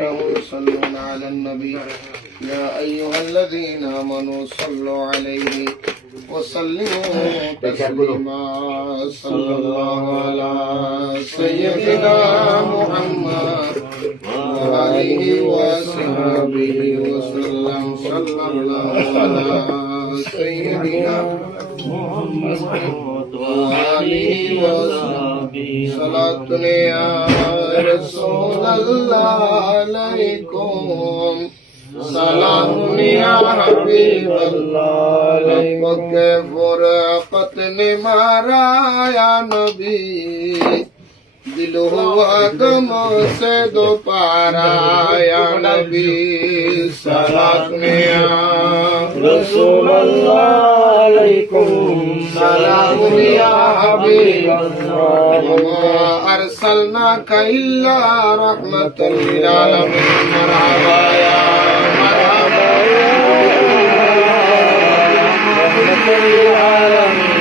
يصلون على النبي. يا أيها الذين آمنوا صلوا عليه وسلموا تسليما. صلى الله على سيدنا محمد وآله وصحبه وسلم. صلى الله على سيدنا محمد وآله وصحبه صلاة يا رسول اللہ علیکم سلام یا حبیب اللہ علیکم کے فرقت نے مارا یا نبی دل ہوا غم سے دو پارا یا نبی سلام یا رسول اللہ علیکم سلام یا أرسلناك إلا رحمة للعالمين مرحبا يا مرحبا يا رحمة للعالمين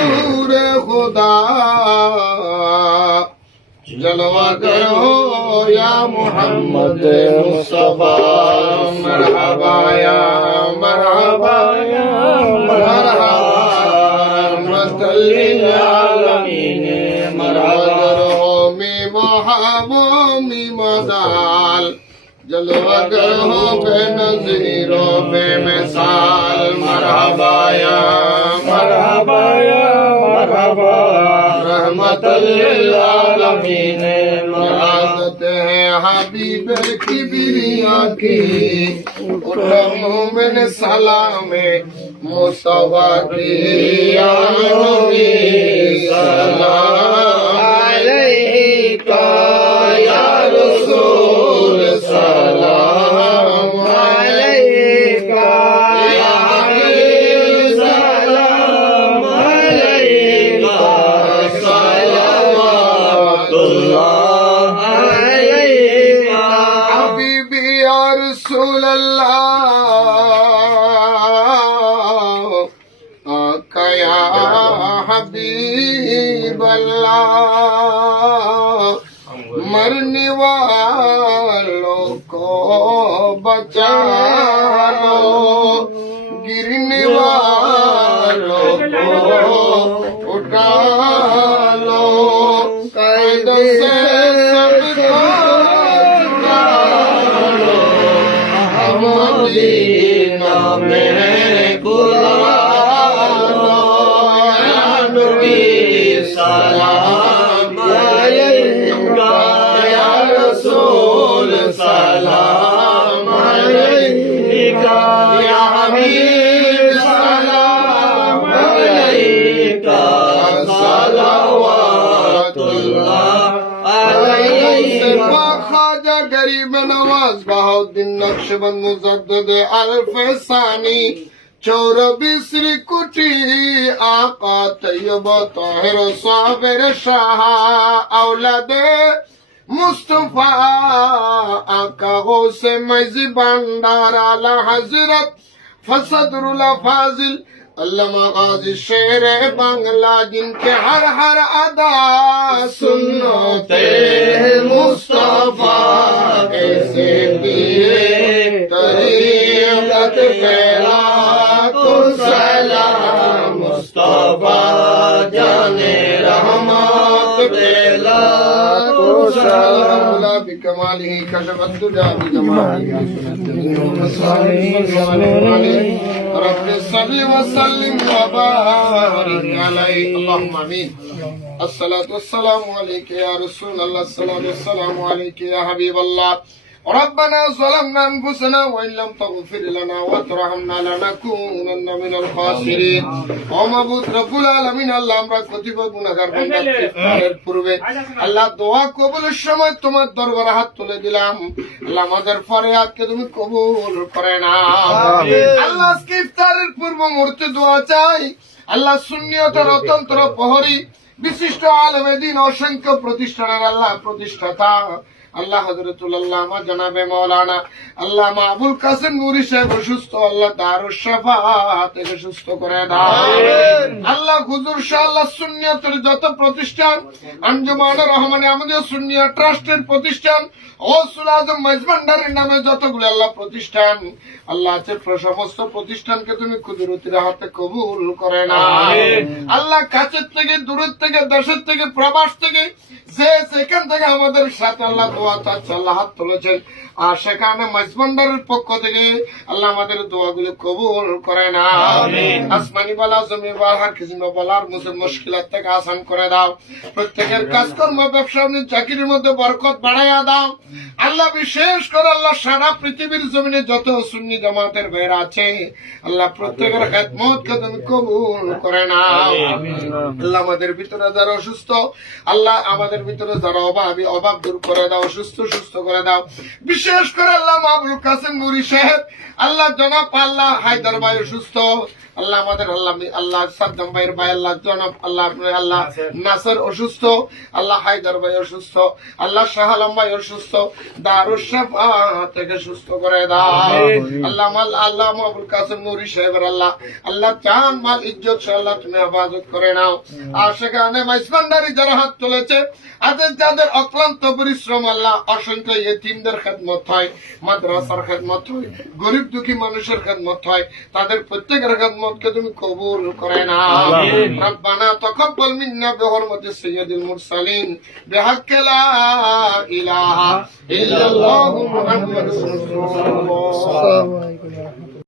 نور خدا جلوہ کرو یا محمد مصطفیٰ مرحبا یا مرحبا یا للعالمين مرحومی محمومی مدال جلوہ گرہوں پہ نظیروں پہ مثال مرحبا یا مرحبا یا مرحبا رحمت للعالمین হাবিবের কিবিরিয়াকে ওটা মোমেন সালামে। মুসাবাকে সালাম আলাইকা अल्लाह आका या हबीब अल्लाह मरने वालों को बचा उठा लो से বাহাউদ্দিন নকশবন্দ জদ্দে আলফে সানি চৌরবিশ্রী কুটি আকা তৈয়ব তাহের সাহের শাহ আওলাদে مصطفیٰ آقا غوث مجز بندار علی حضرت فصدر علامہ غازی شیر بنگلہ، جن کے ہر ہر ادا سنتے مصطفیٰ کیسے پیے طریقت پیرا تو سلام۔ مصطفیٰ جانے رحمت المولى بكماله كشف الدجى بجماله رب الصلي وسلم وبارك عليه اللهم امين الصلاة والسلام عليك يا رسول الله الصلاة والسلام عليك يا حبيب الله ربنا ظلمنا انفسنا وان لم تغفر لنا وترحمنا لنكونن من الخاسرين ومبوت رب العالمين আল্লাহ আমরা কতিপয় গুনাহগার বান্দা ইফতারের পূর্বে আল্লাহ দোয়া কবুলের সময় তোমার দরবারে হাত তুলে দিলাম আল্লাহ আমাদের ফরিয়াদকে তুমি কবুল করে না আল্লাহ আজকে ইফতারের পূর্ব মুহূর্তে দোয়া চাই আল্লাহ শূন্যতার অতন্ত্র প্রহরী বিশিষ্ট আলমে দিন অসংখ্য প্রতিষ্ঠানের আল্লাহ প্রতিষ্ঠাতা আল্লাহ হজরতুল্লাহ জানাবে মৌলানা আল্লাহ আবুল কাসেম নুরি সাহেব অসুস্থ আল্লাহ শাফা থেকে সুস্থ করে দাও। আল্লাহ হুজুর শাহ আল্লাহ সুন্নিয়তের যত প্রতিষ্ঠান আঞ্জুমান রহমানে আমাদের সুন্নিয়া ট্রাস্টের প্রতিষ্ঠান ও সুলাজম মাইজভান্ডারের নামে যতগুলো আল্লাহ প্রতিষ্ঠান আল্লাহ আছে সমস্ত প্রতিষ্ঠানকে তুমি কুদরতির হাতে কবুল করে না আল্লাহ কাছের থেকে দূরের থেকে দেশের থেকে প্রবাস থেকে যে সেখান থেকে আমাদের সাথে আল্লাহ আল্লাহ হাত তুলেছেন। আর সেখানে পক্ষ থেকে আল্লাহ আমাদের দোয়াগুলো কবুল করে না আসমানি বলা জমি কিছু বলার মুসলিম মুশকিলাত থেকে আসান করে দাও। প্রত্যেকের কাজকর্ম ব্যবসা চাকরির মধ্যে বরকত বাড়াইয়া দাও। আল্লাহ বিশেষ করে আল্লাহ সারা পৃথিবীর জমিনে যত সুন্নি জামাতের বের আছে আল্লাহ প্রত্যেকের খেদমতকে তুমি কবুল করে নাও। আল্লাহ আমাদের ভিতরে যারা অসুস্থ আল্লাহ আমাদের ভিতরে যারা অভাবী অভাব দূর করে দাও। সুস্থ সুস্থ করে দাও। বিশেষ করে আল্লাহ মাহবুল কাসেম মুরি সাহেব আল্লাহ জনাব আল্লাহ হায়দার ভাই অসুস্থ। আল্লাহ আমাদের আল্লাহ আল্লাহ সাদ্দাম ভাইয়ের ভাই আল্লাহ জনাব আল্লাহ আল্লাহ নাসর। অসুস্থ। আল্লাহ হায়দার ভাই অসুস্থ। আল্লাহ শাহ আলম ভাই অসুস্থ। দারুসাফ থেকে সুস্থ করে দাও। আল্লাহ মাল আল্লাহ মাহবুল কাসেম নুরি সাহেবের আল্লাহ আল্লাহ চান মাল ইজ্জত আল্লাহ তুমি হেফাজত করে নাও। আর সেখানে মাইসমান্ডারি যারা হাত তুলেছে আদের যাদের অক্লান্ত পরিশ্রম আল্লাহ অসংখ্য এতিমদের খেদমত হয় মাদ্রাসার খেদমত হয় গরিব দুঃখী মানুষের খেদমত হয় তাদের প্রত্যেকের খেদমতকে তুমি কবুল করে না রব্বানা তকব্বাল মিন্না বিহরমতি সাইয়্যিদিল মুরসালিন বিহাক্কি লা ইলাহা ইল্লাল্লাহু মুহাম্মাদুর রাসূলুল্লাহ।